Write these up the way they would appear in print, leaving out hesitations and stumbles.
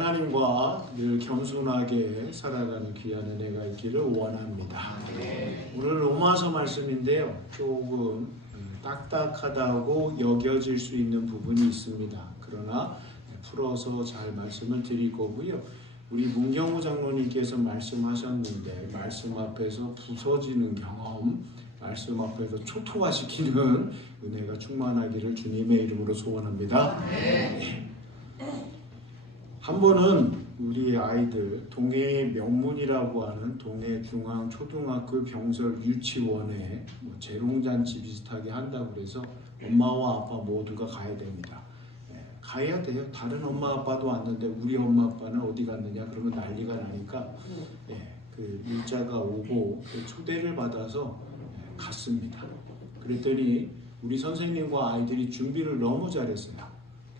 하나님과 늘 겸손하게 살아가는 귀한 은혜가 있기를 원합니다. 오늘 로마서 말씀인데요. 조금 딱딱하다고 여겨질 수 있는 부분이 있습니다. 그러나 풀어서 잘 말씀을 드릴 거고요. 우리 문경우 장로님께서 말씀하셨는데 말씀 앞에서 부서지는 경험, 말씀 앞에서 초토화시키는 은혜가 충만하기를 주님의 이름으로 소원합니다. 네. 한 번은 우리 아이들 동해 명문이라고 하는 동해 중앙 초등학교 병설 유치원에 재롱잔치 비슷하게 한다고 그래서 엄마와 아빠 모두가 가야 됩니다. 가야 돼요. 다른 엄마 아빠도 왔는데 우리 엄마 아빠는 어디 갔느냐 그러면 난리가 나니까 그 문자가 오고 그 초대를 받아서 갔습니다. 그랬더니 우리 선생님과 아이들이 준비를 너무 잘했어요.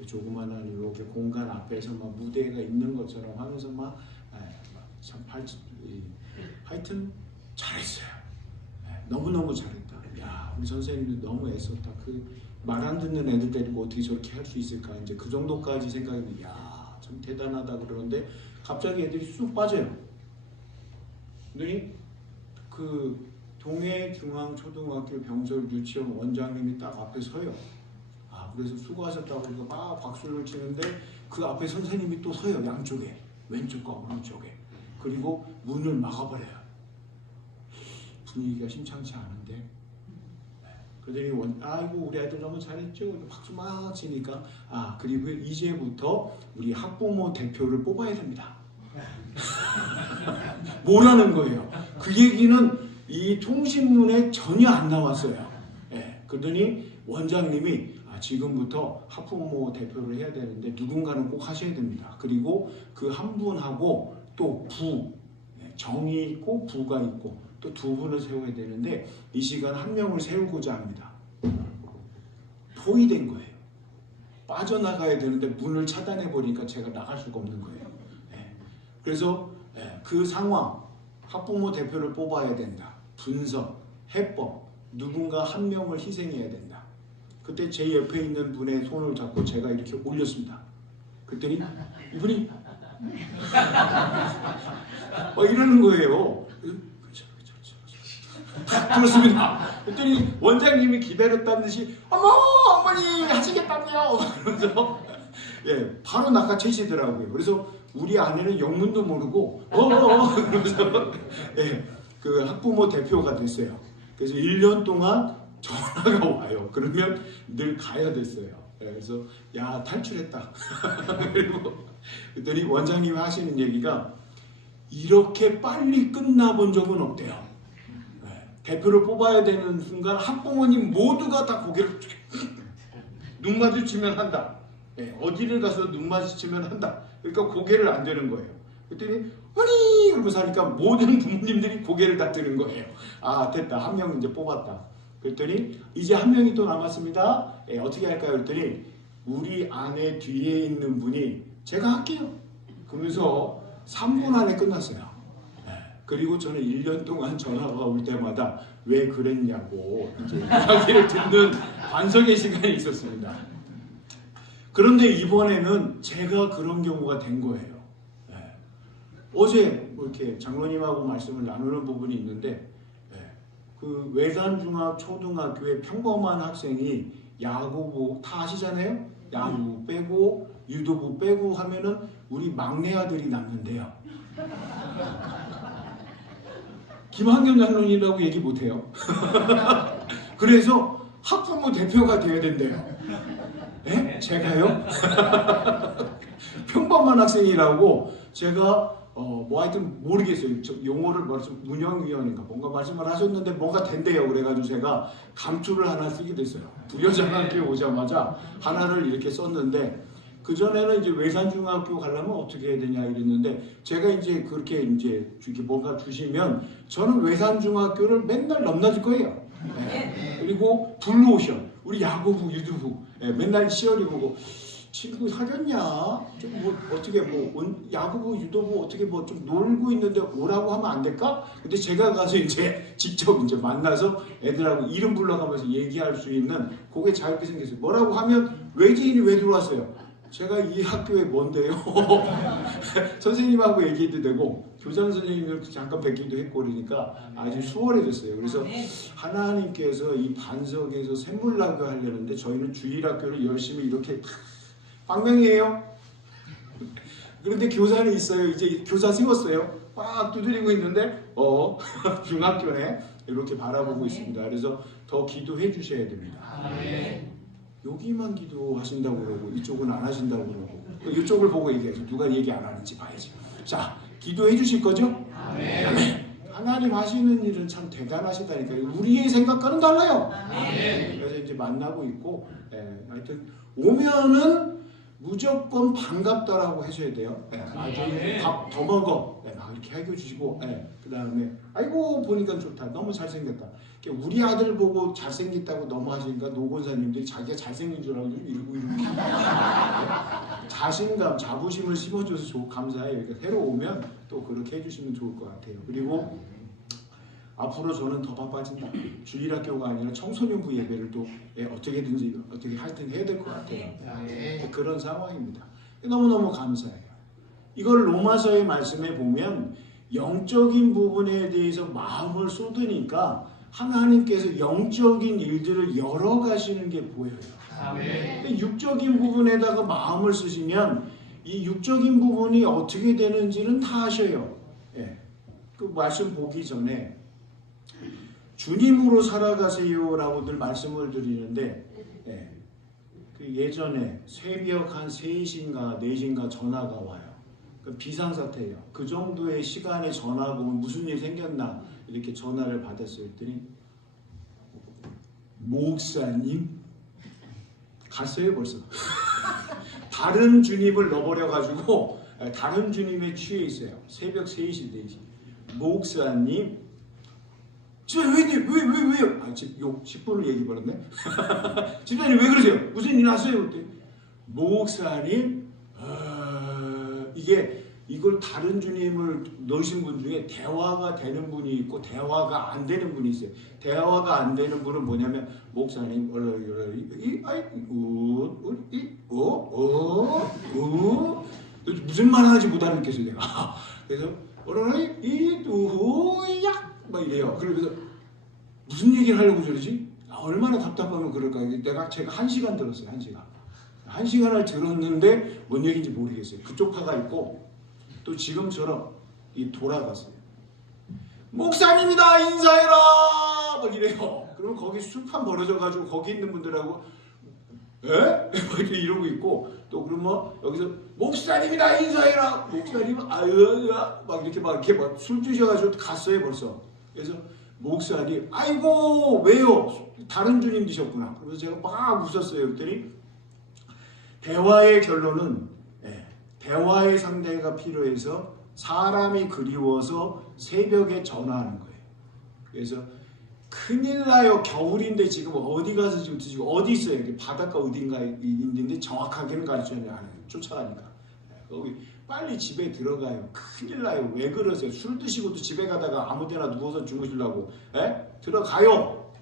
조그마한 이렇게 공간 앞에서 막 무대가 있는 것처럼 하면서 참 하여튼 잘했어요. 너무너무 잘했다. 야, 우리 선생님도 너무 애썼다. 그 말 안 듣는 애들 데리고 어떻게 저렇게 할 수 있을까? 이제 그 정도까지 생각이 야, 참 대단하다 그러는데 갑자기 애들이 쑥 빠져요. 그러니 그 동해중앙초등학교 병설 유치원 원장님이 딱 앞에 서요. 그래서 수고하셨다고 그러니까 막 박수를 치는데 그 앞에 선생님이 또 서요. 양쪽에 왼쪽과 오른쪽에. 그리고 문을 막아버려요. 분위기가 심상치 않은데 그러더니 아이고 우리 아이들 너무 잘했죠. 박수 막 치니까 그리고 이제부터 우리 학부모 대표를 뽑아야 됩니다. 뭐라는 거예요. 그 얘기는 이 통신문에 전혀 안 나왔어요. 그러더니 원장님이 지금부터 학부모 대표를 해야 되는데 누군가는 꼭 하셔야 됩니다. 그리고 그 한 분하고 또 정이 있고 부가 있고 또 두 분을 세워야 되는데 이 시간 한 명을 세우고자 합니다. 포위된 거예요. 빠져나가야 되는데 문을 차단해 버리니까 제가 나갈 수가 없는 거예요. 그래서 그 상황, 학부모 대표를 뽑아야 된다. 분석, 해법, 누군가 한 명을 희생해야 된다. 그때 제 옆에 있는 분의 손을 잡고 제가 이렇게 올렸습니다. 그랬더니 이분이 이러는 거예요. 딱 그렇습니다. 그랬더니 원장님이 기다렸다는 듯이 어머니 하시겠다고요. 그러면서 바로 낚아채시더라고요. 그래서 우리 아내는 영문도 모르고 그러면서 그 학부모 대표가 됐어요. 그래서 1년 동안 전화가 와요. 그러면 늘 가야 됐어요. 그래서 야 탈출했다. 그리고 그랬더니 원장님이 하시는 얘기가 이렇게 빨리 끝나본 적은 없대요. 대표를 뽑아야 되는 순간 학부모님 모두가 다 고개를 눈 마주치면 한다. 어디를 가서 눈 마주치면 한다. 그러니까 고개를 안 드는 거예요. 그랬더니 아니 그러면서 하니까 모든 부모님들이 고개를 다 드는 거예요. 됐다. 한 명 이제 뽑았다. 그랬더니 이제 한 명이 또 남았습니다. 어떻게 할까요? 그랬더니 우리 아내 뒤에 있는 분이 제가 할게요. 그러면서 3분 안에 끝났어요. 그리고 저는 1년 동안 전화가 올 때마다 왜 그랬냐고 이제 이야기를 듣는 반성의 시간이 있었습니다. 그런데 이번에는 제가 그런 경우가 된 거예요. 어제 이렇게 장로님하고 말씀을 나누는 부분이 있는데 그 외산중학 초등학교의 평범한 학생이 야구부 다 아시잖아요. 야구 빼고 유도부 빼고 하면은 우리 막내 아들이 남는데요. 김한겸 장로님이라고 얘기 못해요. 그래서 학부모 대표가 돼야 된대요. 제가요? 평범한 학생이라고 제가 하여튼 모르겠어요. 용어를 운영위원인가 뭔가 말씀을 하셨는데 뭐가 된대요. 그래가지고 제가 감투를 하나 쓰게 됐어요. 부여장학교 오자마자 하나를 이렇게 썼는데 그전에는 이제 외산중학교 가려면 어떻게 해야 되냐 이랬는데 제가 이제 그렇게 이제 이렇게 뭔가 주시면 저는 외산중학교를 맨날 넘나질 거예요. 그리고 블루오션, 우리 야구부, 유도부 맨날 시어리 보고 친구 사귀었냐? 좀 어떻게 야구부, 유도부 어떻게 좀 놀고 있는데 오라고 하면 안 될까? 근데 제가 가서 이제 직접 이제 만나서 애들하고 이름 불러가면서 얘기할 수 있는 그게 자유롭게 생겼어요. 뭐라고 하면 외지인이 왜 들어왔어요? 제가 이 학교에 뭔데요? 선생님하고 얘기해도 되고 교장 선생님을 잠깐 뵙기도 했고 그러니까 아주 수월해졌어요. 그래서 하나님께서 이 반석에서 샘물나게 하려는데 저희는 주일학교를 열심히 이렇게 빵명이에요. 그런데 교사는 있어요. 이제 교사 세웠어요. 막 두드리고 있는데 중학교네 이렇게 바라보고 있습니다. 그래서 더 기도해 주셔야 됩니다. 여기만 기도하신다고 그러고 이쪽은 안 하신다고 그러고 이쪽을 보고 얘기하죠. 누가 얘기 안 하는지 봐야지. 자, 기도해 주실 거죠? 아멘. 하나님 하시는 일은 참 대단하시다니까요. 우리의 생각과는 달라요. 그래서 이제 만나고 있고 하여튼 오면은 무조건 반갑다라고 하셔야 돼요. 아주 밥 더 먹어. 막 이렇게 해주시고 그 다음에 아이고 보니까 좋다. 너무 잘생겼다. 우리 아들 보고 잘생겼다고 너무 하시니까 노권사님들이 자기가 잘생긴 줄 알고 이러고 자신감, 자부심을 심어줘서 감사해요. 그러니까 새로 오면 또 그렇게 해주시면 좋을 것 같아요. 그리고 앞으로 저는 더 바빠진다. 주일학교가 아니라 청소년부 예배를 또 어떻게든지 어떻게 하여튼 해야 될 것 같아요. 그런 상황입니다. 너무너무 감사해요. 이걸 로마서의 말씀에 보면 영적인 부분에 대해서 마음을 쏟으니까 하나님께서 영적인 일들을 열어가시는 게 보여요. 육적인 부분에다가 마음을 쓰시면 이 육적인 부분이 어떻게 되는지는 다 아셔요. 그 말씀 보기 전에 주님으로 살아가세요 라고 늘 말씀을 드리는데 그 예전에 새벽 한 3시인가 4시인가 전화가 와요. 비상사태예요. 그 정도의 시간에 전화가 오면 무슨 일 생겼나 이렇게 전화를 받았어요. 했더니 목사님 갔어요 벌써. 다른 주님을 넣어버려가지고 다른 주님에 취해 있어요. 새벽 3시 4시 목사님 왜? 아, 지금 10분을 얘기 버렸네. 집사님 왜 그러세요? 무슨 일 났어요? 그때 목사님 이걸 다른 주님을 넣으신 분 중에 대화가 되는 분이 있고 대화가 안 되는 분이 있어요. 대화가 안 되는 분은 뭐냐면 목사님 무슨 말 하는지 못 알아듣겠어요 내가. 그래서 막 이래요. 그래서 무슨 얘기를 하려고 저러지? 얼마나 답답하면 그럴까. 제가 1시간 들었어요. 1시간을 들었는데 뭔 얘기인지 모르겠어요. 그쪽 파가 있고 또 지금처럼 돌아갔어요. 목사님이다 인사해라 막 이래요. 그러면 거기 술판 벌어져가지고 거기 있는 분들하고 이렇게 이러고 있고 또 그러면 여기서 목사님이다 인사해라. 목사님은 막 이렇게 술 드셔가지고 갔어요 벌써. 그래서 목사님 아이고 왜요? 다른 주님 드셨구나. 그래서 제가 막 웃었어요. 그랬더니 대화의 결론은 대화의 상대가 필요해서 사람이 그리워서 새벽에 전화하는 거예요. 그래서 큰일 나요. 겨울인데 지금 어디 가서 지금 드시고 어디 있어요? 바닷가 어딘가 있는데 정확하게는 가르쳐주지 않아요. 쫓아가니까. 거기 빨리 집에 들어가요. 큰일 나요. 왜 그러세요? 술 드시고 또 집에 가다가 아무 데나 누워서 주무시려고. 들어가요.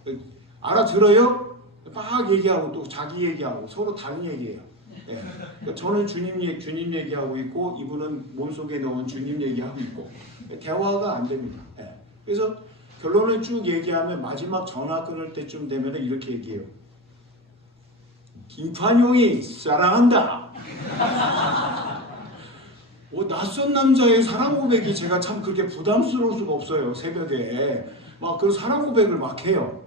알아들어요? 막 얘기하고 또 자기 얘기하고 서로 다른 얘기예요. 그러니까 저는 주님 얘기하고 있고 이분은 몸속에 넣은 주님 얘기하고 있고 대화가 안 됩니다. 그래서 결론을 쭉 얘기하면 마지막 전화 끊을 때쯤 되면 이렇게 얘기해요. 김판용이 사랑한다. 낯선 남자의 사랑 고백이 제가 참 그렇게 부담스러울 수가 없어요. 새벽에 막 그런 사랑 고백을 막 해요.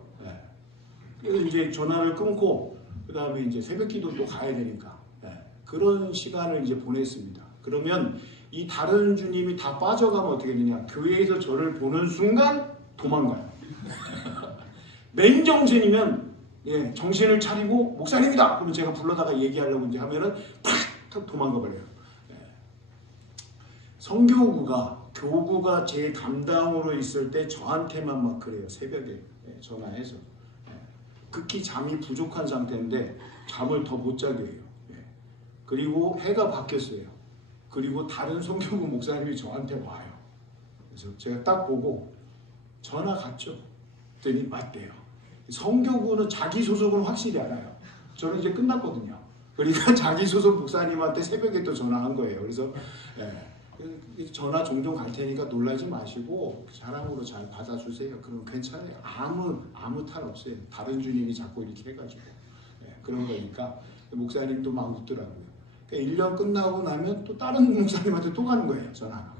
그래서 이제 전화를 끊고 그 다음에 이제 새벽기도 또 가야 되니까 그런 시간을 이제 보냈습니다. 그러면 이 다른 주님이 다 빠져가면 어떻게 되냐? 교회에서 저를 보는 순간 도망가요. 맨정신이면 정신을 차리고 목사님이다. 그러면 제가 불러다가 얘기하려고 이제 하면은 팍 도망가 버려요. 교구가 제 담당으로 있을 때 저한테만 막 그래요. 새벽에 전화해서 극히 잠이 부족한 상태인데 잠을 더 못 자게 해요. 그리고 해가 바뀌었어요. 그리고 다른 성교구 목사님이 저한테 와요. 그래서 제가 딱 보고 전화 갔죠. 그랬더니 맞대요. 성교구는 자기 소속을 확실히 알아요. 저는 이제 끝났거든요. 그러니까 자기 소속 목사님한테 새벽에 또 전화한 거예요. 그래서 전화 종종 갈 테니까 놀라지 마시고 사랑으로 잘 받아주세요. 그럼 괜찮아요. 아무 탈 없어요. 다른 주님이 자꾸 이렇게 해가지고 그런 거니까 목사님도 막 웃더라고요. 그러니까 1년 끝나고 나면 또 다른 목사님한테 또 가는 거예요. 전화가.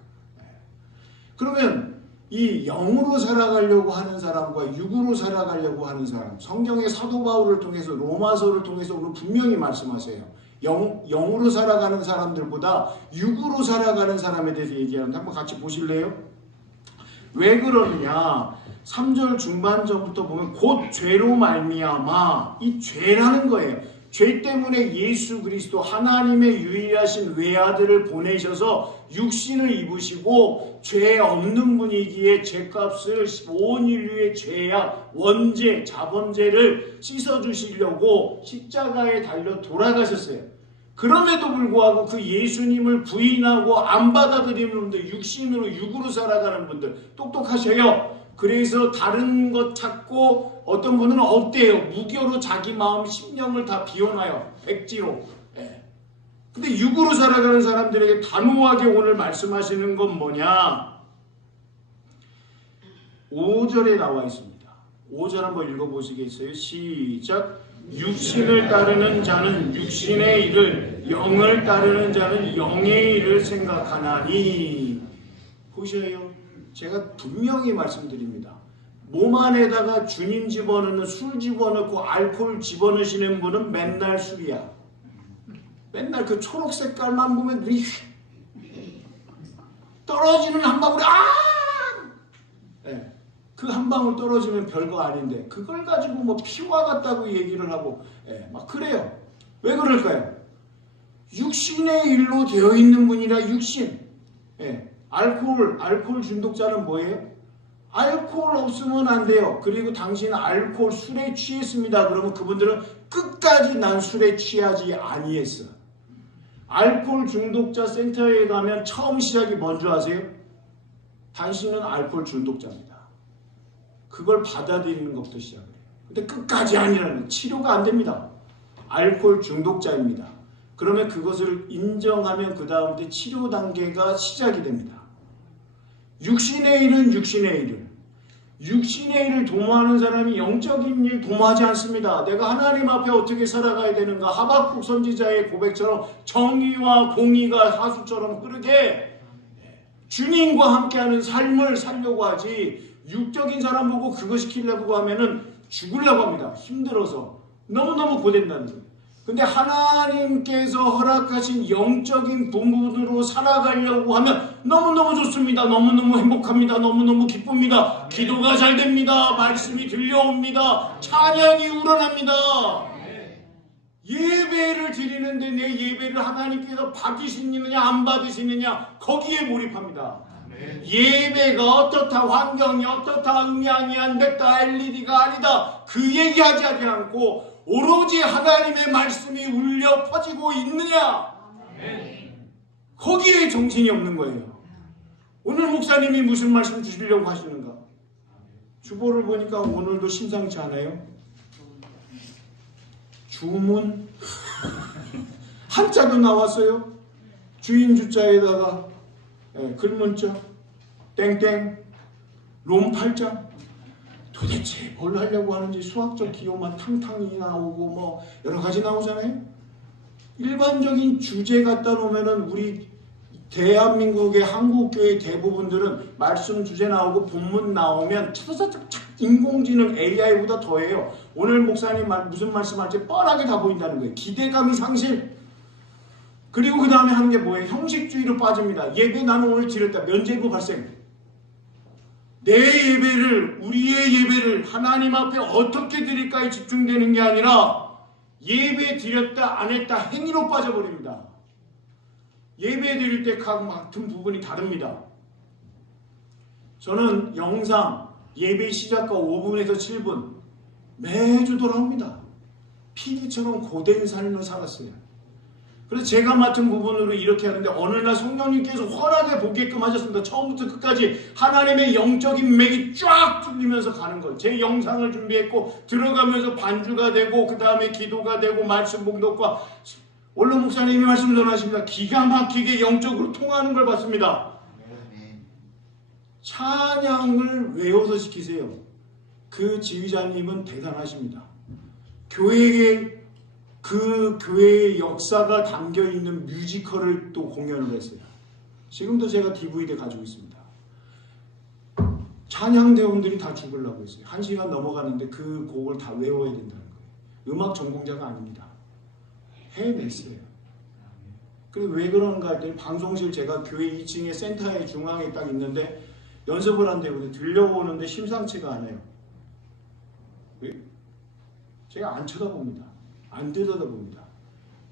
그러면 이 영으로 살아가려고 하는 사람과 육으로 살아가려고 하는 사람, 성경의 사도 바울을 통해서 로마서를 통해서 오늘 분명히 말씀하세요. 영으로 살아가는 사람들보다 육으로 살아가는 사람에 대해서 얘기하는데 한번 같이 보실래요? 왜 그러느냐? 3절 중반전부터 보면 곧 죄로 말미암아, 이 죄라는 거예요. 죄 때문에 예수 그리스도 하나님의 유일하신 외아들을 보내셔서 육신을 입으시고 죄 없는 분이기에 죄값을 온 인류의 죄악, 원죄, 자본죄를 씻어주시려고 십자가에 달려 돌아가셨어요. 그럼에도 불구하고 그 예수님을 부인하고 안 받아들이는 분들, 육으로 살아가는 분들 똑똑하셔요. 그래서 다른 것 찾고 어떤 분은 없대요. 무교로 자기 마음 심령을 다 비워놔요. 백지로. 근데 육으로 살아가는 사람들에게 단호하게 오늘 말씀하시는 건 뭐냐? 5절에 나와 있습니다. 5절 한번 읽어보시겠어요? 시작. 육신을 따르는 자는 육신의 일을, 영을 따르는 자는 영의 일을 생각하나니. 보셔요. 제가 분명히 말씀드립니다. 몸 안에다가 주님 집어넣는 술 집어넣고 알코올 집어넣으시는 분은 맨날 술이야. 맨날 그 초록 색깔만 보면 눈이 떨어지는 한 방울이 그 한 방울 떨어지면 별거 아닌데 그걸 가지고 뭐 피와 같다고 얘기를 하고 막 그래요. 왜 그럴까요? 육신의 일로 되어 있는 분이라 육신. 알코올 중독자는 뭐예요? 알코올 없으면 안 돼요. 그리고 당신 알코올 술에 취했습니다. 그러면 그분들은 끝까지 난 술에 취하지 아니했어. 알코올 중독자 센터에 가면 처음 시작이 뭔지 아세요? 당신은 알코올 중독자입니다. 그걸 받아들이는 것부터 시작해요. 근데 끝까지 아니라는 치료가 안 됩니다. 알코올 중독자입니다. 그러면 그것을 인정하면 그 다음에 치료 단계가 시작이 됩니다. 육신의 일은 육신의 일을. 육신의 일을 도모하는 사람이 영적인 일 도모하지 않습니다. 내가 하나님 앞에 어떻게 살아가야 되는가? 하박국 선지자의 고백처럼 정의와 공의가 하수처럼 흐르게 주님과 함께하는 삶을 살려고 하지, 육적인 사람 보고 그거 시키려고 하면은 죽으려고 합니다. 힘들어서. 너무너무 고된다는 거예요. 근데 하나님께서 허락하신 영적인 부분으로 살아가려고 하면 너무너무 좋습니다. 너무너무 행복합니다. 너무너무 기쁩니다. 기도가 잘 됩니다. 말씀이 들려옵니다. 찬양이 우러납니다. 예배를 드리는데 내 예배를 하나님께서 받으시느냐 안 받으시느냐 거기에 몰입합니다. 예배가 어떻다, 환경이 어떻다, 음향이 안 됐다, LED가 아니다, 그 얘기하지 않고 오로지 하나님의 말씀이 울려 퍼지고 있느냐, 거기에 정신이 없는 거예요. 오늘 목사님이 무슨 말씀 주시려고 하시는가? 주보를 보니까 오늘도 심상치 않아요. 주문 한자도 나왔어요. 주인 주자에다가 글문자 땡땡 롬 8장. 도대체 뭘 하려고 하는지 수학적 기호만 탕탕이 나오고 뭐 여러 가지 나오잖아요. 일반적인 주제 갖다 놓으면은 우리 대한민국의 한국교회 대부분들은 말씀 주제 나오고 본문 나오면 차차차차 인공지능 AI보다 더해요. 오늘 목사님 무슨 말씀할지 뻔하게 다 보인다는 거예요. 기대감이 상실. 그리고 그 다음에 하는 게 뭐예요? 형식주의로 빠집니다. 예배 나는 오늘 드렸다. 면죄부 발생. 내 예배를, 우리의 예배를 하나님 앞에 어떻게 드릴까에 집중되는 게 아니라 예배 드렸다 안 했다 행위로 빠져버립니다. 예배 드릴 때 각 맡은 부분이 다릅니다. 저는 영상 예배 시작과 5분에서 7분 매주 돌아옵니다. 피디처럼 고된 삶을 살았어요. 그래서 제가 맡은 부분으로 이렇게 하는데 어느 날 성령님께서 환하게 보게끔 하셨습니다. 처음부터 끝까지 하나님의 영적인 맥이 쫙 뚫리면서 가는 거예요. 제 영상을 준비했고 들어가면서 반주가 되고 그 다음에 기도가 되고 말씀 봉독과 원로 목사님이 말씀 전하십니다. 기가 막히게 영적으로 통하는 걸 봤습니다. 찬양을 외워서 시키세요. 그 지휘자님은 대단하십니다. 교회의 그 교회의 역사가 담겨있는 뮤지컬을 또 공연을 했어요. 지금도 제가 DVD 가지고 있습니다. 찬양대원들이 다 죽으려고 했어요. 1시간 넘어가는데 그 곡을 다 외워야 된다는 거예요. 음악 전공자가 아닙니다. 해냈어요. 그리고 왜 그런가 했더니 방송실 제가 교회 2층에 센터의 중앙에 딱 있는데 연습을 한대요. 들려오는데 심상치가 않아요. 왜? 제가 안 쳐다봅니다. 안 들여다봅니다.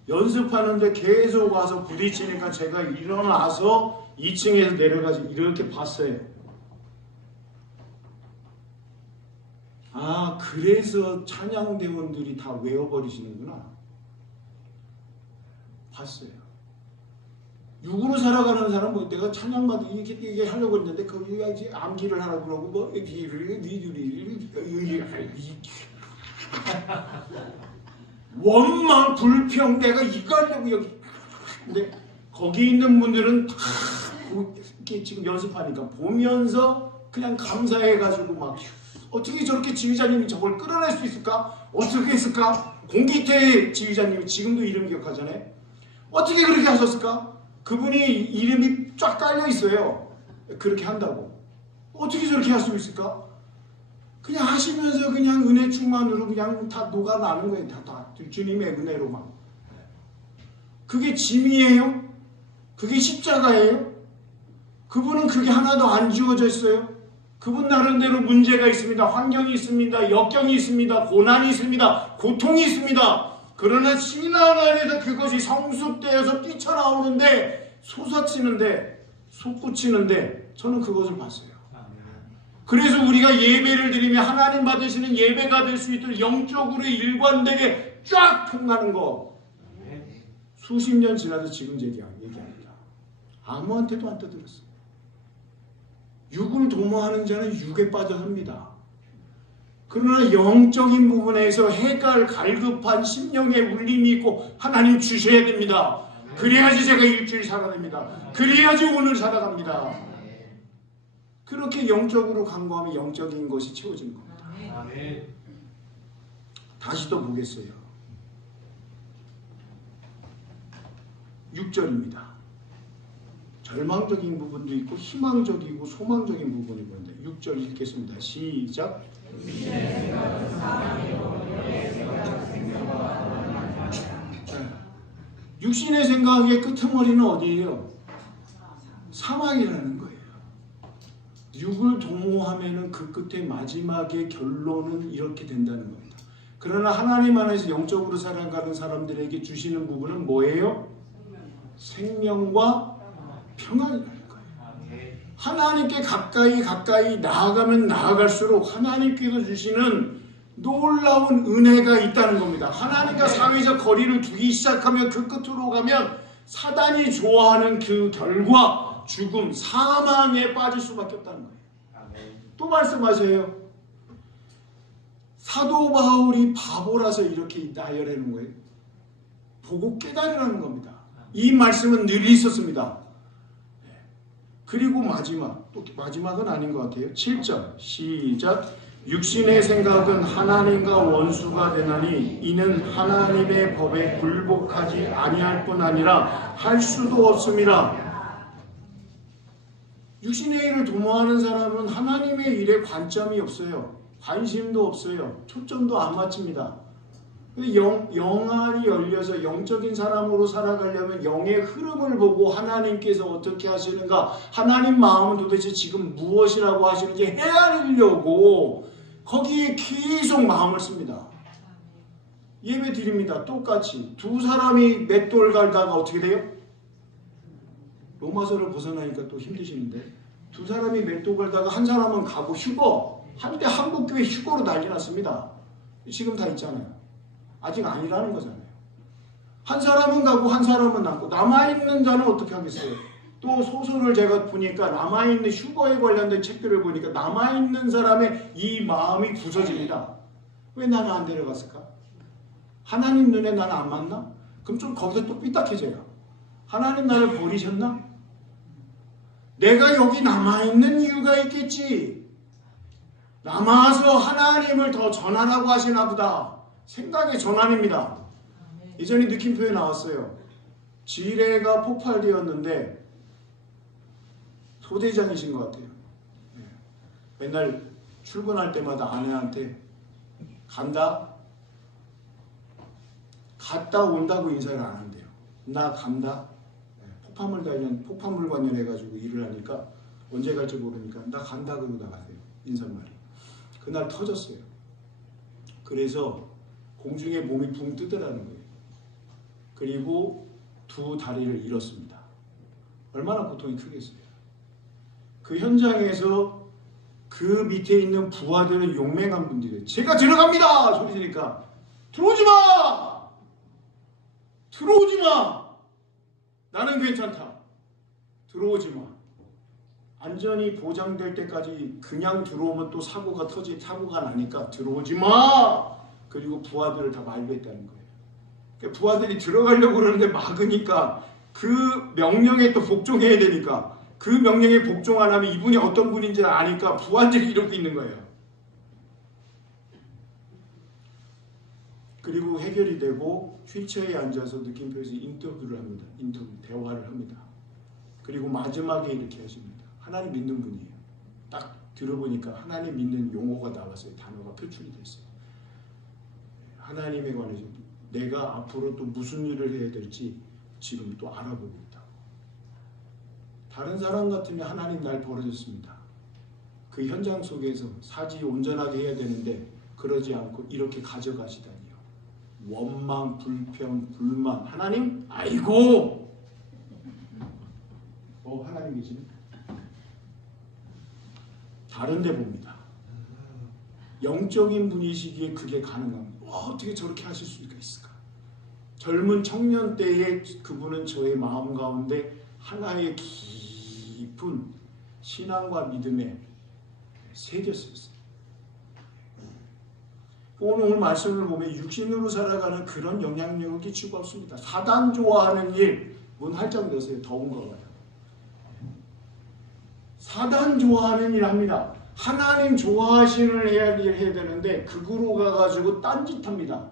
연습하는데 계속 와서 부딪히니까 제가 일어나서 2층에서 내려가서 이렇게 봤어요. 아, 그래서 찬양대원들이 다 외워버리시는구나. 봤어요. 육으로 살아가는 사람은 뭐 내가 찬양마다 이게 하려고 했는데 거기가 이제 암기를 하라고 그러고 뭐 원망 불평 내가 이거 하려고 여기. 근데 거기 있는 분들은 다 이렇게 지금 연습하니까 보면서 그냥 감사해가지고 막 어떻게 저렇게 지휘자님이 저걸 끌어낼 수 있을까? 어떻게 했을까? 공기태 지휘자님이 지금도 이름 기억하잖아요. 어떻게 그렇게 하셨을까? 그분이 이름이 쫙 깔려 있어요. 그렇게 한다고. 어떻게 저렇게 할 수 있을까? 그냥 하시면서 그냥 은혜 충만으로 그냥 다 녹아나는 거예요. 다 주님의 은혜로만. 그게 짐이에요? 그게 십자가예요? 그분은 그게 하나도 안 지워져 있어요. 그분 나름대로 문제가 있습니다. 환경이 있습니다. 역경이 있습니다. 고난이 있습니다. 고통이 있습니다. 그러나 신앙 안에서 그것이 성숙되어서 뛰쳐나오는데 솟아치는데 솟구치는데 저는 그것을 봤어요. 그래서 우리가 예배를 드리면 하나님 받으시는 예배가 될 수 있도록 영적으로 일관되게 쫙 통하는 거. 수십 년 지나도 지금 얘기합니다. 아무한테도 안 떠들었어요. 육을 도모하는 자는 육에 빠져 삽니다. 그러나 영적인 부분에서 해갈 갈급한 심령의 울림이 있고 하나님 주셔야 됩니다. 그래야지 제가 일주일 살아냅니다. 그래야지 오늘 살아갑니다. 그렇게 영적으로 간구하면 영적인 것이 채워지는 겁니다. 다시 또 보겠어요. 6절입니다. 절망적인 부분도 있고 희망적이고 소망적인 부분이 있는데 6절 읽겠습니다. 시작. 육신의 생각의 끄트머리는 어디예요? 사망이라는 거예요. 육을 도모하면은 그 끝에 마지막의 결론은 이렇게 된다는 겁니다. 그러나 하나님 안에서 영적으로 살아가는 사람들에게 주시는 부분은 뭐예요? 생명과 평안이라는 거예요. 하나님께 가까이 나아가면 나아갈수록 하나님께서 주시는 놀라운 은혜가 있다는 겁니다. 하나님과 사회적 거리를 두기 시작하면 그 끝으로 가면 사단이 좋아하는 그 결과 죽음, 사망에 빠질 수밖에 없다는 거예요. 또 말씀하세요. 사도 바울이 바보라서 이렇게 나열하는 거예요. 보고 깨달으라는 겁니다. 이 말씀은 늘 있었습니다. 그리고 마지막은 아닌 것 같아요. 7절 시작. 육신의 생각은 하나님과 원수가 되나니 이는 하나님의 법에 굴복하지 아니할 뿐 아니라 할 수도 없음이라. 육신의 일을 도모하는 사람은 하나님의 일에 관점이 없어요. 관심도 없어요. 초점도 안 맞춥니다. 영안이 열려서 영적인 사람으로 살아가려면 영의 흐름을 보고 하나님께서 어떻게 하시는가, 하나님 마음은 도대체 지금 무엇이라고 하시는지 헤아리려고 거기에 계속 마음을 씁니다. 예배 드립니다. 똑같이 두 사람이 맷돌 갈다가 어떻게 돼요? 로마서를 벗어나니까 또 힘드시는데, 두 사람이 맷돌 갈다가 한 사람은 가고 휴거, 한때 한국교회 휴거로 난리 났습니다. 지금 다 있잖아요. 아직 아니라는 거잖아요. 한 사람은 가고 한 사람은 남고, 남아있는 자는 어떻게 하겠어요? 또 소설을 제가 보니까 남아있는 휴거에 관련된 책들을 보니까 남아있는 사람의 이 마음이 부서집니다. 왜 나는 안 데려갔을까? 하나님 눈에 나는 안 맞나? 그럼 좀 거기서 또 삐딱해져요. 하나님 나를 버리셨나? 내가 여기 남아있는 이유가 있겠지. 남아서 하나님을 더 전하라고 하시나 보다. 생각의 전환입니다. 예전에 느낌표에 나왔어요. 지뢰가 폭발되었는데 소대장이신 것 같아요. 맨날 출근할 때마다 아내한테 간다? 갔다 온다고 인사를 안 한대요. 나 간다? 폭파물 관련해가지고 일을 하니까 언제 갈지 모르니까 나 간다 그러고 나가세요. 인사말이. 그날 터졌어요. 그래서 공중에 몸이 붕 뜨더라는 거예요. 그리고 두 다리를 잃었습니다. 얼마나 고통이 크겠어요. 그 현장에서 그 밑에 있는 부하들은 용맹한 분들이에요. 제가 들어갑니다! 소리 지르니까 들어오지 마! 들어오지 마! 나는 괜찮다. 들어오지 마. 안전이 보장될 때까지 그냥 들어오면 또 사고가 나니까 들어오지 마! 그리고 부하들을 다 말부했다는 거예요. 그러니까 부하들이 들어가려고 그러는데 막으니까 그 명령에 또 복종해야 되니까 그 명령에 복종 안 하면 이분이 어떤 분인지 아니까 부하들이 이러고 있는 거예요. 그리고 해결이 되고 휠체어에 앉아서 느낌표에서 인터뷰를 합니다. 대화를 합니다. 그리고 마지막에 이렇게 하십니다. 하나님 믿는 분이에요. 딱 들어보니까 하나님 믿는 용어가 나왔어요. 단어가 표출이 됐어요. 하나님에 관해서 내가 앞으로 또 무슨 일을 해야 될지 지금 또 알아보고 있다고. 다른 사람 같으면 하나님 날 버려줬습니다. 그 현장 속에서 사지 온전하게 해야 되는데 그러지 않고 이렇게 가져가시다니요. 원망, 불평, 불만. 하나님? 아이고! 하나님 계시네. 다른 데 봅니다. 영적인 분이시기에 그게 가능합니다. 어떻게 저렇게 하실 수가 있을까? 젊은 청년 때에 그분은 저의 마음 가운데 하나의 깊은 신앙과 믿음에 새겼었어요. 오늘 말씀을 보면 육신으로 살아가는 그런 영향력을 끼치고 없습니다. 사단 좋아하는 일, 문 활짝 넣으세요. 더운가 봐요. 사단 좋아하는 일 합니다. 하나님 좋아하시는 일 해야 되는데 극으로 가가지고 딴짓합니다.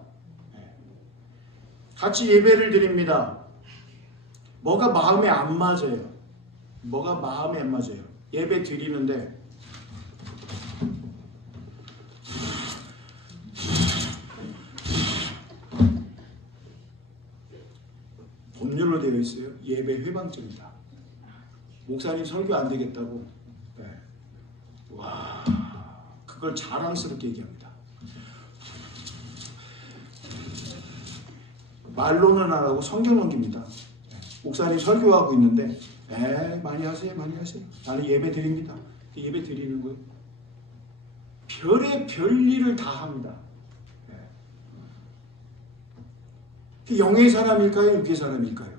같이 예배를 드립니다. 뭐가 마음에 안 맞아요. 예배 드리는데 법률로 되어 있어요. 예배 회방증이다. 목사님 설교 안 되겠다고. 와, 그걸 자랑스럽게 얘기합니다. 말로는 안 하고 성경 넘깁니다. 목사님 설교하고 있는데 많이 하세요. 나는 예배 드립니다. 예배 드리는 거예요. 별의 별일을 다 합니다. 영의 사람일까요? 육의 사람일까요?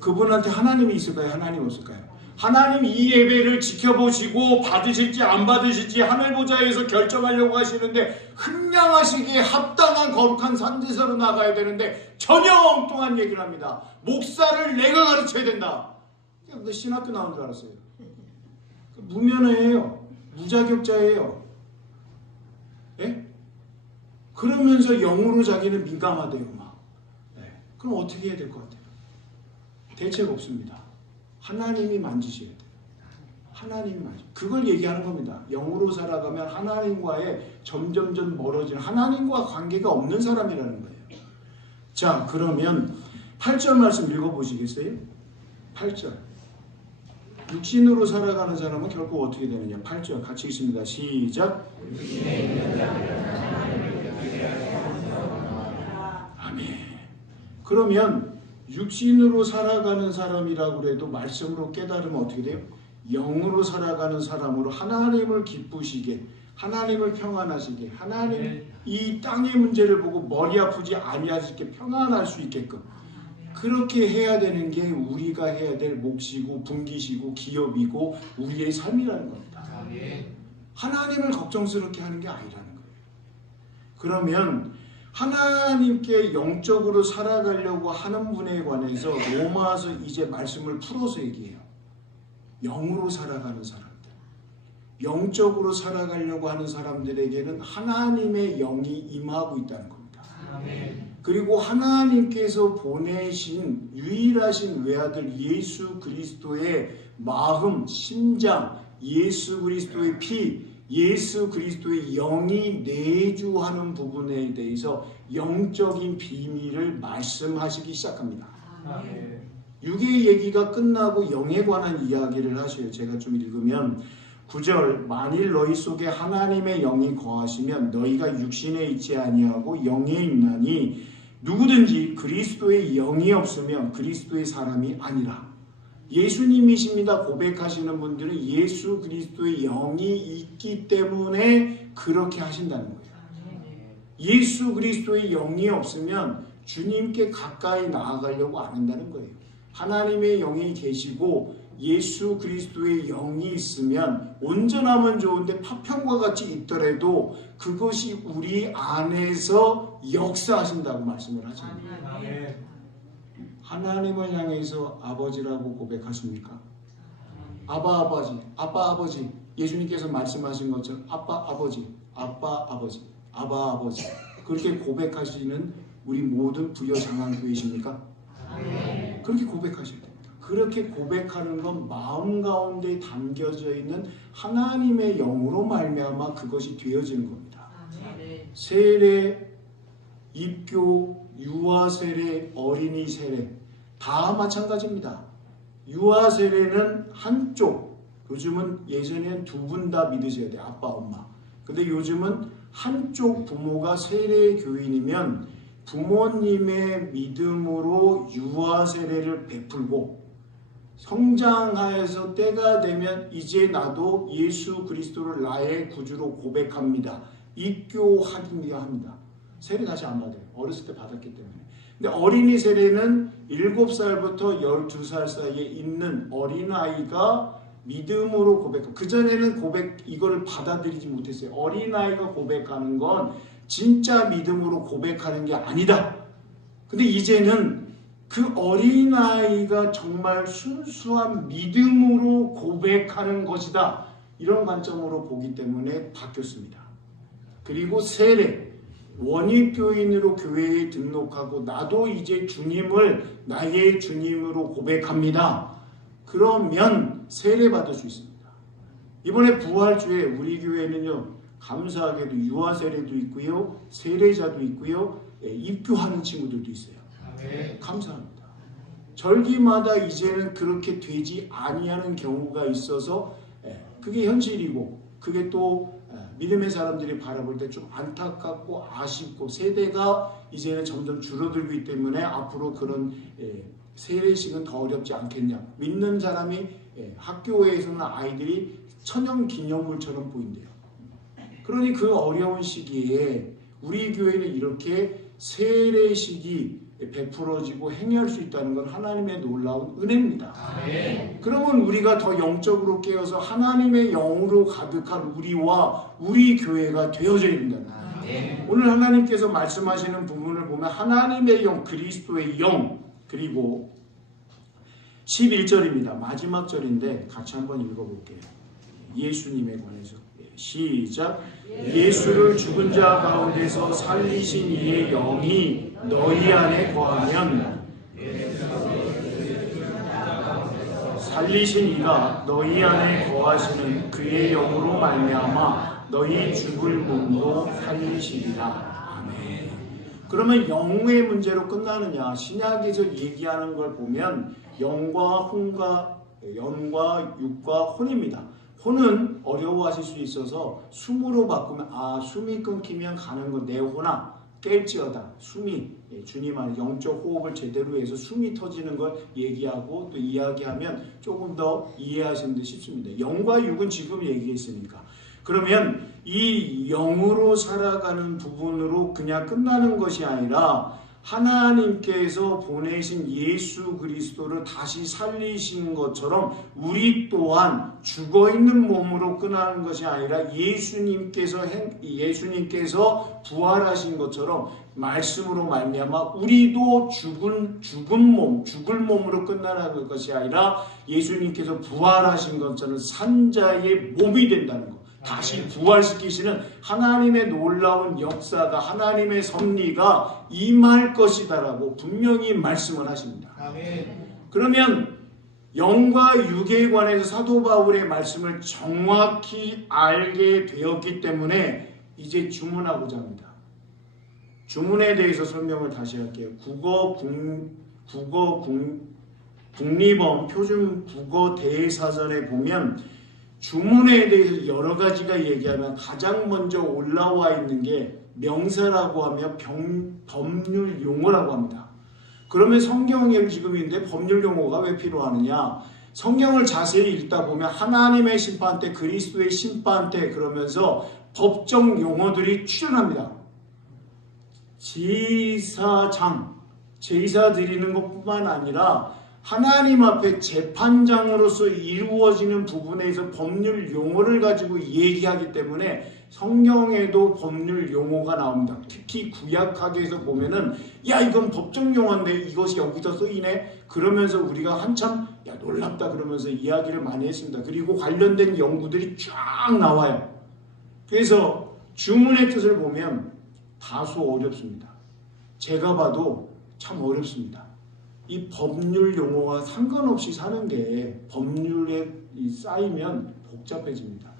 그분한테 하나님이 있을까요? 하나님 없을까요? 하나님 이 예배를 지켜보시고 받으실지 안 받으실지 하늘보좌에서 결정하려고 하시는데 흥량하시기에 합당한 거룩한 산제사로 나가야 되는데 전혀 엉뚱한 얘기를 합니다. 목사를 내가 가르쳐야 된다. 근데 신학교 나온 줄 알았어요. 무면허예요. 무자격자예요. 예? 그러면서 영으로 자기는 민감하대요. 막. 그럼 어떻게 해야 될 것 같아요? 대책 없습니다. 하나님이 만지셔야 돼요. 그걸 얘기하는 겁니다. 영으로 살아가면 하나님과의 점점점 멀어지는 하나님과 관계가 없는 사람이라는 거예요. 자, 그러면 8절 말씀 읽어보시겠어요? 8절. 육신으로 살아가는 사람은 결국 어떻게 되느냐? 8절 같이 읽습니다. 시작. 아멘. 그러면 육신으로 살아가는 사람이라고 해도 말씀으로 깨달으면 어떻게 돼요? 영으로 살아가는 사람으로 하나님을 기쁘시게, 하나님을 평안하시게, 하나님 이 땅의 문제를 보고 머리 아프지 아니하시게 평안할 수 있게끔 그렇게 해야 되는 게 우리가 해야 될 몫이고 분기시고 기업이고 우리의 삶이라는 겁니다. 하나님을 걱정스럽게 하는 게 아니라는 거예요. 그러면 하나님께 영적으로 살아가려고 하는 분에 관해서 로마서 이제 말씀을 풀어서 얘기해요. 영으로 살아가는 사람들, 영적으로 살아가려고 하는 사람들에게는 하나님의 영이 임하고 있다는 겁니다. 그리고 하나님께서 보내신 유일하신 외아들 예수 그리스도의 마음, 심장, 예수 그리스도의 피, 예수 그리스도의 영이 내주하는 부분에 대해서 영적인 비밀을 말씀하시기 시작합니다. 육의 얘기가 끝나고 영에 관한 이야기를 하셔요. 제가 좀 읽으면 9절, 만일 너희 속에 하나님의 영이 거하시면 너희가 육신에 있지 아니하고 영에 있나니 누구든지 그리스도의 영이 없으면 그리스도의 사람이 아니라. 예수님이십니다 고백하시는 분들은 예수 그리스도의 영이 있기 때문에 그렇게 하신다는 거예요. 예수 그리스도의 영이 없으면 주님께 가까이 나아가려고 안 한다는 거예요. 하나님의 영이 계시고 예수 그리스도의 영이 있으면 온전하면 좋은데 파편과 같이 있더라도 그것이 우리 안에서 역사하신다고 말씀을 하잖아요. 하나님을 향해서 아버지라고 고백하십니까? 아빠 아버지, 아빠 아버지. 예수님께서 말씀하신 것처럼 아빠 아버지, 아빠 아버지, 아바 아버지. 그렇게 고백하시는 우리 모든 부여장항교회이십니까? 그렇게 고백하셔야 됩니다. 그렇게 고백하는 건 마음 가운데 담겨져 있는 하나님의 영으로 말미암아 그것이 되어지는 겁니다. 세례, 입교, 유아 세례, 어린이 세례 다 마찬가지입니다. 유아 세례는 한쪽, 요즘은 예전에는 두 분 다 믿으셔야 돼요. 아빠, 엄마. 근데 요즘은 한쪽 부모가 세례 교인이면 부모님의 믿음으로 유아 세례를 베풀고 성장하여서 때가 되면 이제 나도 예수 그리스도를 나의 구주로 고백합니다. 입교하기야 합니다. 세례 다시 안 받아요. 어렸을 때 받았기 때문에. 근데 어린이 세례는 7살부터 12살 사이에 있는 어린아이가 믿음으로 고백하고, 그전에는 이거를 받아들이지 못했어요. 어린아이가 고백하는 건 진짜 믿음으로 고백하는 게 아니다. 근데 이제는 그 어린아이가 정말 순수한 믿음으로 고백하는 것이다. 이런 관점으로 보기 때문에 바뀌었습니다. 그리고 세례, 원입교인으로 교회에 등록하고 나도 이제 주님을 나의 주님으로 고백합니다. 그러면 세례 받을 수 있습니다. 이번에 부활주에 우리 교회는요, 감사하게도 유아 세례도 있고요, 세례자도 있고요, 입교하는 친구들도 있어요. 감사합니다. 절기마다 이제는 그렇게 되지 아니하는 경우가 있어서 그게 현실이고, 그게 또 믿음의 사람들이 바라볼 때 좀 안타깝고 아쉽고, 세대가 이제는 점점 줄어들고 있기 때문에 앞으로 그런 세례식은 더 어렵지 않겠냐. 믿는 사람이 학교에서는 아이들이 천연 기념물처럼 보인대요. 그러니 그 어려운 시기에 우리 교회는 이렇게 세례식이 베풀어지고 행할 수 있다는 건 하나님의 놀라운 은혜입니다. 그러면 우리가 더 영적으로 깨어서 하나님의 영으로 가득한 우리와 우리 교회가 되어져야 된다는 거예요. 오늘 하나님께서 말씀하시는 부분을 보면 하나님의 영, 그리스도의 영, 그리고 11절입니다. 마지막 절인데 같이 한번 읽어볼게요. 예수님에 관해서. 시작. 예수를 죽은 자 가운데서 살리신 이의 영이 너희 안에 거하면 살리신 이가 너희 안에 거하시는 그의 영으로 말미암아 너희 죽을 몸도 살리시리라. 아멘. 그러면 영의 문제로 끝나느냐? 신약에서 얘기하는 걸 보면 영과 혼과 영과 육과 혼입니다. 혼은 어려워하실 수 있어서 숨으로 바꾸면 숨이 끊기면 가는 건 내 혼아 깰지어다. 숨이 주님 안에 영적 호흡을 제대로 해서 숨이 터지는 걸 얘기하고 또 이야기하면 조금 더 이해하시는 데 쉽습니다. 영과 육은 지금 얘기했으니까. 그러면 이 영으로 살아가는 부분으로 그냥 끝나는 것이 아니라 하나님께서 보내신 예수 그리스도를 다시 살리신 것처럼 우리 또한 죽어있는 몸으로 끝나는 것이 아니라 예수님께서 부활하신 것처럼 말씀으로 말미암아 우리도 죽을 몸으로 끝나는 것이 아니라 예수님께서 부활하신 것처럼 산자의 몸이 된다는 것. 다시 부활시키시는 하나님의 놀라운 역사가, 하나님의 섭리가 임할 것이다라고 분명히 말씀을 하십니다. 그러면 영과 육에 관해서 사도 바울의 말씀을 정확히 알게 되었기 때문에 이제 주문하고자 합니다. 주문에 대해서 설명을 다시 할게요. 국립원 표준 국어 대사전에 보면 주문에 대해서 여러 가지가 얘기하면 가장 먼저 올라와 있는 게 명사라고 하며 법률 용어라고 합니다. 그러면 성경에 지금 있는데 법률 용어가 왜 필요하느냐? 성경을 자세히 읽다 보면 하나님의 심판 때, 그리스도의 심판 때 그러면서 법정 용어들이 출현합니다. 제사 드리는 것뿐만 아니라 하나님 앞에 재판장으로서 이루어지는 부분에서 법률 용어를 가지고 얘기하기 때문에 성경에도 법률 용어가 나옵니다. 특히 구약학에서 보면은 야 이건 법정 용어인데 이것이 여기서 쓰이네 그러면서 우리가 한참 야 놀랍다 그러면서 이야기를 많이 했습니다. 그리고 관련된 연구들이 쫙 나와요. 그래서 주문의 뜻을 보면 다소 어렵습니다. 제가 봐도 참 어렵습니다. 이 법률 용어와 상관없이 사는 게 법률에 쌓이면 복잡해집니다.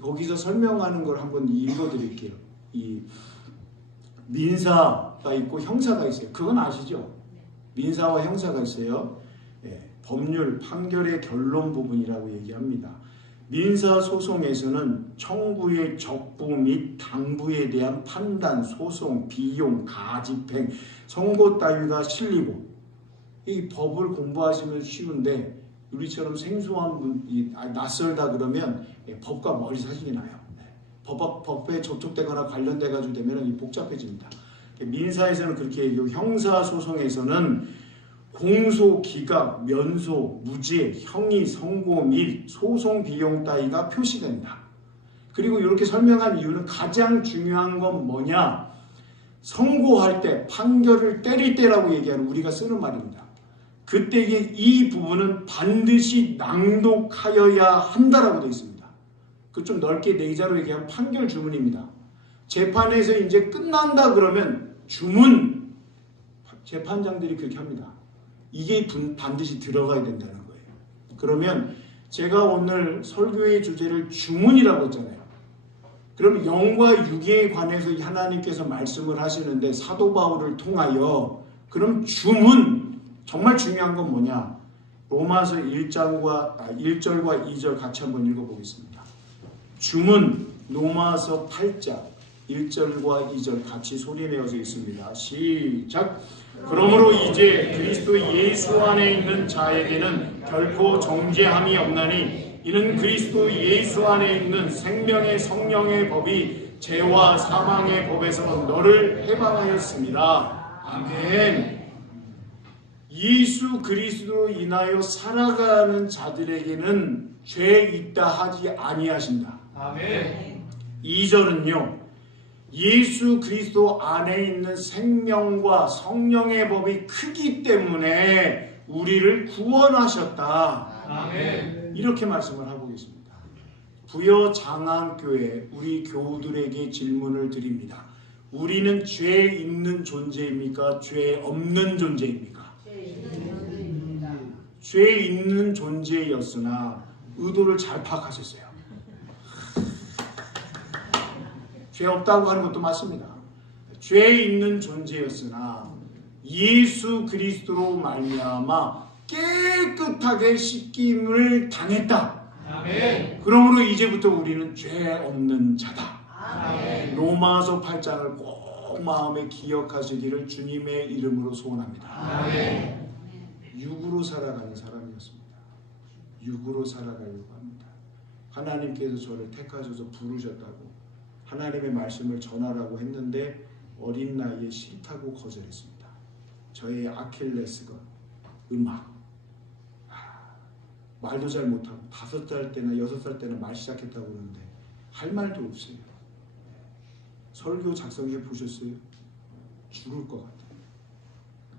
거기서 설명하는 걸 한번 읽어드릴게요. 이 민사가 있고 형사가 있어요. 그건 아시죠? 민사와 형사가 있어요. 법률, 판결의 결론 부분이라고 얘기합니다. 민사소송에서는 청구의 적부 및 당부에 대한 판단, 소송, 비용, 가집행, 선고 따위가 실리고 이 법을 공부하시면 쉬운데 우리처럼 생소한 분이 낯설다 그러면 법과 머리 사진이 나요. 법에 접촉되거나 관련돼가지고 되면 복잡해집니다. 민사에서는 그렇게 얘기하고 형사소송에서는 공소, 기각, 면소, 무죄, 형의, 선고 및 소송 비용 따위가 표시된다. 그리고 이렇게 설명한 이유는 가장 중요한 건 뭐냐? 선고할 때, 판결을 때릴 때라고 얘기하는 우리가 쓰는 말입니다. 그때 이 부분은 반드시 낭독하여야 한다라고 되어 있습니다. 그 좀 넓게 내자로 얘기하면 판결 주문입니다. 재판에서 이제 끝난다 그러면 주문, 재판장들이 그렇게 합니다. 이게 반드시 들어가야 된다는 거예요. 그러면 제가 오늘 설교의 주제를 주문이라고 했잖아요. 그럼 영과 육에 관해서 하나님께서 말씀을 하시는데 사도 바울을 통하여 그럼 주문 정말 중요한 건 뭐냐? 로마서 1절과 2절 같이 한번 읽어보겠습니다. 주문 로마서 8장 1절과 2절 같이 소리내어서 있습니다. 시작! 그러므로 이제 그리스도 예수 안에 있는 자에게는 결코 정죄함이 없나니 이는 그리스도 예수 안에 있는 생명의 성령의 법이 죄와 사망의 법에서 너를 해방하였습니다. 아멘. 예수 그리스도로 인하여 살아가는 자들에게는 죄 있다 하지 아니하신다. 아멘. 2절은요. 예수 그리스도 안에 있는 생명과 성령의 법이 크기 때문에 우리를 구원하셨다. 아멘. 이렇게 말씀을 하고 계십니다. 부여 장안교회 우리 교우들에게 질문을 드립니다. 우리는 죄 있는 존재입니까? 죄 없는 존재입니까? 죄 있는 존재였으나 의도를 잘 파악하셨어요. 죄 없다고 하는 것도 맞습니다. 죄 있는 존재였으나 예수 그리스도로 말미암아 깨끗하게 씻김을 당했다. 아멘. 그러므로 이제부터 우리는 죄 없는 자다. 아멘. 로마서 8장을 꼭 마음에 기억하시기를 주님의 이름으로 소원합니다. 아멘. 육으로 살아가는 사람이었습니다. 육으로 살아가려고 합니다. 하나님께서 저를 택하셔서 부르셨다고 하나님의 말씀을 전하라고 했는데 어린 나이에 싫다고 거절했습니다. 저의 아킬레스건 음악. 말도 잘 못하고 5살 때나 6살 때나 말 시작했다고 그러는데 할 말도 없어요. 설교 작성해 보셨어요? 죽을 것 같아요.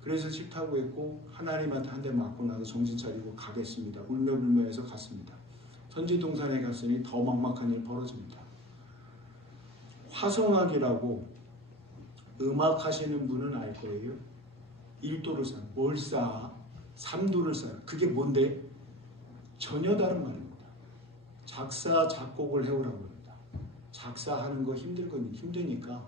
그래서 식타고 했고 하나님한테 한 대 맞고 나서 정신 차리고 가겠습니다. 울며불며 해서 갔습니다. 선지동산에 갔으니 더 막막한 일 벌어집니다. 화성학이라고 음악 하시는 분은 알 거예요. 1도를 쌓아, 뭘 쌓아? 3도를 쌓아. 그게 뭔데? 전혀 다른 말입니다. 작사, 작곡을 해오라고 합니다. 작사하는 거 힘드니까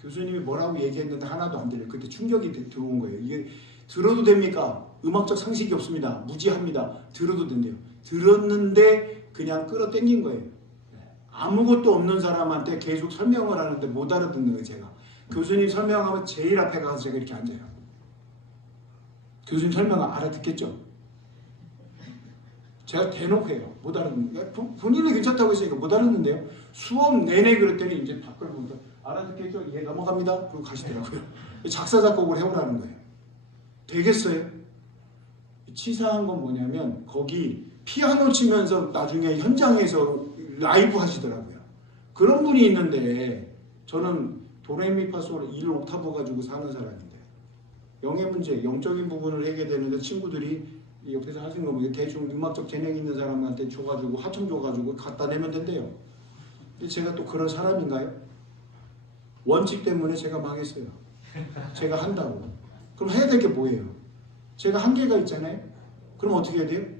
교수님이 뭐라고 얘기했는데 하나도 안 들려요. 그때 충격이 들어온 거예요. 이게 들어도 됩니까? 음악적 상식이 없습니다. 무지합니다. 들어도 된대요. 들었는데 그냥 끌어당긴 거예요. 아무것도 없는 사람한테 계속 설명을 하는데 못 알아듣는 거예요. 제가 교수님 설명하면 제일 앞에 가서 제가 이렇게 앉아요. 교수님 설명을 알아듣겠죠? 제가 대놓고 해요. 못 알아듣는 거예요. 본인이 괜찮다고 했으니까 못 알아듣는데요. 수업 내내 그랬더니 이제 밖을 보면서 알아듣겠죠? 예, 넘어갑니다. 그리고 가시더라고요. 작사 작곡을 해오라는 거예요. 되겠어요? 치사한 건 뭐냐면 거기 피아노 치면서 나중에 현장에서 라이브 하시더라고요. 그런 분이 있는데 저는 도레미파솔 1옥타브 가지고 사는 사람인데 영의 문제, 영적인 부분을 해게 되는데 친구들이 옆에서 하시는 거 보면 대충 음악적 재능 있는 사람한테 줘가지고 하청 줘가지고 갖다 내면 된대요. 근데 제가 또 그런 사람인가요? 원칙 때문에 제가 망했어요. 제가 한다고. 그럼 해야 될 게 뭐예요? 제가 한계가 있잖아요. 그럼 어떻게 해야 돼요?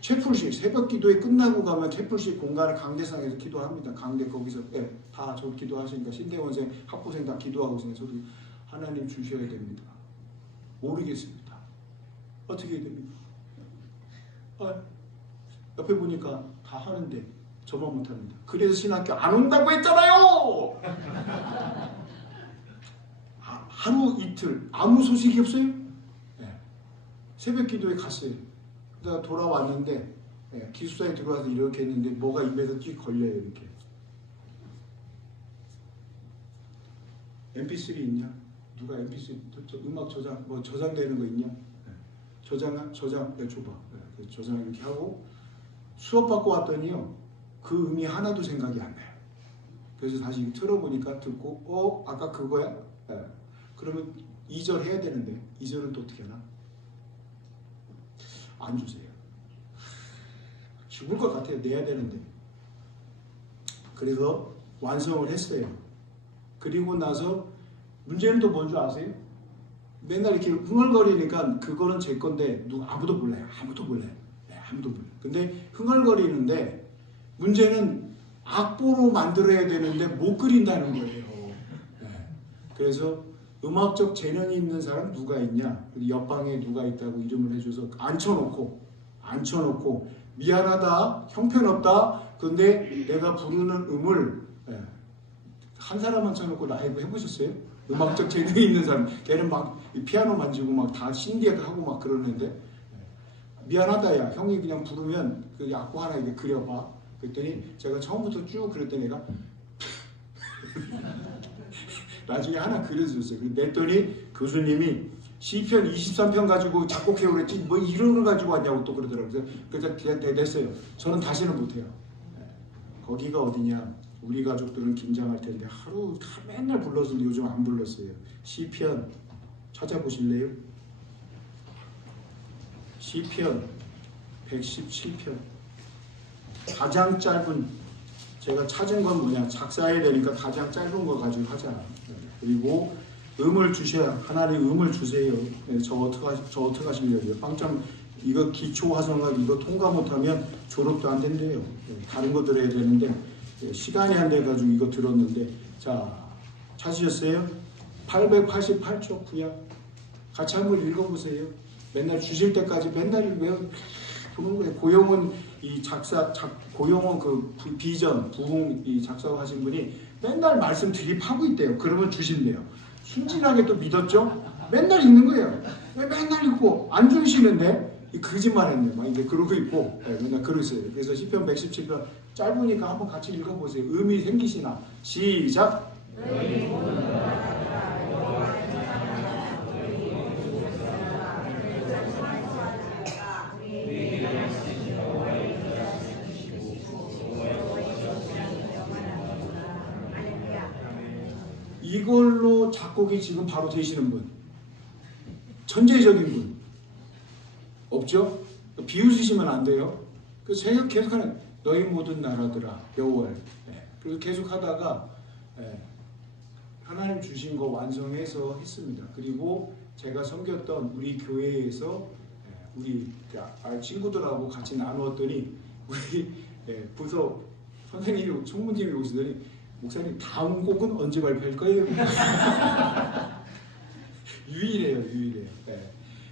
채플식, 새벽 기도에 끝나고 가면 채플식 공간을 강대상에서 기도합니다. 강대 거기서 다 저 기도하시니까 신대원생, 학부생 다 기도하고 있으니까 저도 하나님 주셔야 됩니다. 모르겠습니다. 어떻게 해야 됩니까? 옆에 보니까 다 하는데 저만 못합니다. 그래서 신학교 안 온다고 했잖아요. 하루 이틀 아무 소식이 없어요. 네. 새벽 기도에 갔어요. 그러다 돌아왔는데 기숙사에 들어와서 이렇게 했는데 뭐가 입에서 쭉 걸려요. 이렇게. MP3 있냐? 누가 MP3 음악 저장 뭐 저장되는 거 있냐? 저장 줘봐. 저장 이렇게 하고 수업 받고 왔더니요 그 음이 하나도 생각이 안 나요. 그래서 다시 틀어보니까 듣고 아까 그거야? 그러면 2절 해야 되는데 2절은 또 어떻게 하나? 안 주세요. 죽을 것 같아요. 내야 되는데. 그래서 완성을 했어요. 그리고 나서 문제는 또 뭔 줄 아세요? 맨날 이렇게 흥얼거리니까 그거는 제 건데 아무도 몰라요. 아무도 몰라요. 아무도 몰라요. 근데 흥얼거리는데 문제는 악보로 만들어야 되는데 못 그린다는 거예요. 그래서 음악적 재능이 있는 사람 누가 있냐? 옆방에 누가 있다고 이름을 해줘서 앉혀놓고 미안하다, 형편없다. 근데 내가 부르는 음을 한 사람 앉혀놓고 라이브 해보셨어요? 음악적 재능이 있는 사람, 걔는 막 피아노 만지고 막 다 신기하게 하고 막 그러는데 미안하다 야 형이 그냥 부르면 그 악보 하나 이렇게 그려봐. 그랬더니 제가 처음부터 쭉 그랬더니 내가 나중에 하나 그려줬어요. 냈더니 교수님이 시편 23편 가지고 작곡해오 그랬지 뭐 이런 걸 가지고 왔냐고 또 그러더라고요. 그래서 그냥 냈어요. 저는 다시는 못해요. 거기가 어디냐? 우리 가족들은 긴장할 텐데 하루 맨날 불렀는데 요즘 안 불렀어요. 시편 찾아보실래요? 시편 117편 가장 짧은 제가 찾은 건 뭐냐? 작사해야 되니까 가장 짧은 거 가지고 하자. 그리고 음을 주셔야 하나님 음을 주세요. 저 어떻게 하시려고요? 빵점 이거 기초 화성학 이거 통과 못하면 졸업도 안 된대요. 다른 거 들어야 되는데 시간이 안 돼가지고 이거 들었는데 자 찾으셨어요? 888쪽 구약 같이 한번 읽어보세요. 맨날 주실 때까지 맨날 보는 거예요. 고용은 이 고용은 그 비전 부흥 이 작사하신 분이 맨날 말씀 드립하고 있대요. 그러면 주신대요. 순진하게 또 믿었죠? 맨날 읽는 거예요. 왜 맨날 읽고 안 주시는데 거짓말했네. 막 이제 그러고 있고 맨날 그러세요. 그래서 시편 117편 짧으니까 한번 같이 읽어보세요. 의미 생기시나? 시작. 이걸로 작곡이 지금 바로 되시는 분, 천재적인 분 없죠? 비웃으시면 안 돼요. 그래서 제가 계속하는 너희 모든 나라들아 여호와를, 그리고 계속하다가 하나님 주신 거 완성해서 했습니다. 그리고 제가 섬겼던 우리 교회에서 우리 친구들하고 같이 나누었더니 우리 부서 선생님이 총무님이 오시더니 목사님 다음 곡은 언제 발표할 거예요? 유일해요.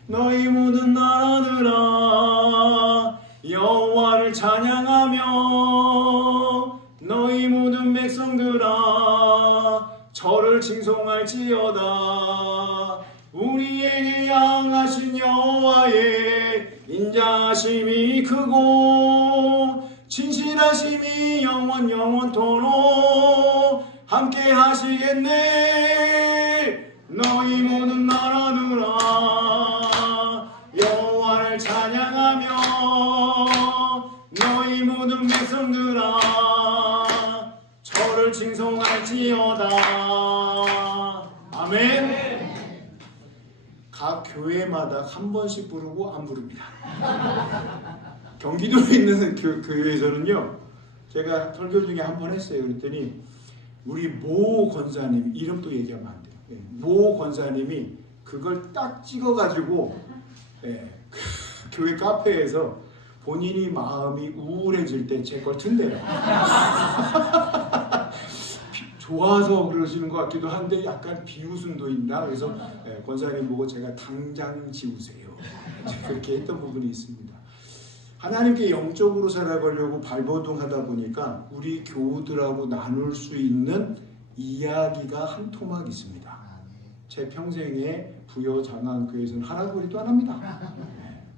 너희 모든 나라들아 여호와를 찬양하며 너희 모든 백성들아 저를 칭송할지어다. 우리에게 향하신 여호와의 인자하심이 크고 진실하심이 영원토록 함께 하시겠네. 너희 모든 나라들아 여호와를 찬양하며 너희 모든 백성들아 저를 칭송할지어다. 아멘. 각 교회마다 한 번씩 부르고 안 부릅니다. 경기도에 있는 교회에서는요, 제가 설교 중에 한 번 했어요. 그랬더니 우리 모 권사님, 이름도 얘기하면 안 돼요. 모 권사님이 그걸 딱 찍어가지고 교회 카페에서 본인이 마음이 우울해질 때 제 걸 튼대요. 좋아서 그러시는 것 같기도 한데 약간 비웃음도 있나? 그래서 권사님 보고 제가 당장 지우세요. 그렇게 했던 부분이 있습니다. 하나님께 영적으로 살아가려고 발버둥하다 보니까 우리 교우들하고 나눌 수 있는 이야기가 한 토막 있습니다. 제 평생에 부여장안교회에서는 하나거리도 안 합니다.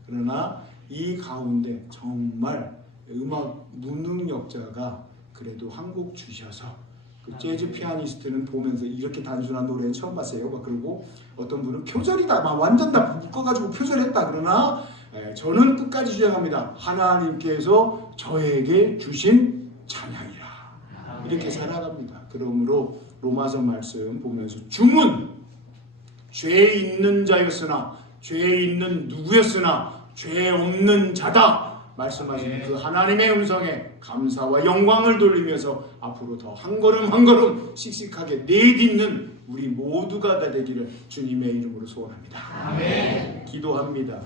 그러나 이 가운데 정말 음악 무능력자가 그래도 한 곡 주셔서 그 재즈 피아니스트는 보면서 이렇게 단순한 노래는 처음 봤어요. 그리고 어떤 분은 표절이다, 막 완전 다 묶어가지고 표절했다. 그러나 저는 끝까지 주장합니다. 하나님께서 저에게 주신 찬양이라. 이렇게 살아갑니다. 그러므로 로마서 말씀 보면서 주문, 죄 있는 자였으나 죄 있는 누구였으나 죄 없는 자다 말씀하시는 그 하나님의 음성에 감사와 영광을 돌리면서 앞으로 더 한 걸음 한 걸음 씩씩하게 내딛는 우리 모두가 다 되기를 주님의 이름으로 소원합니다. 아멘. 기도합니다.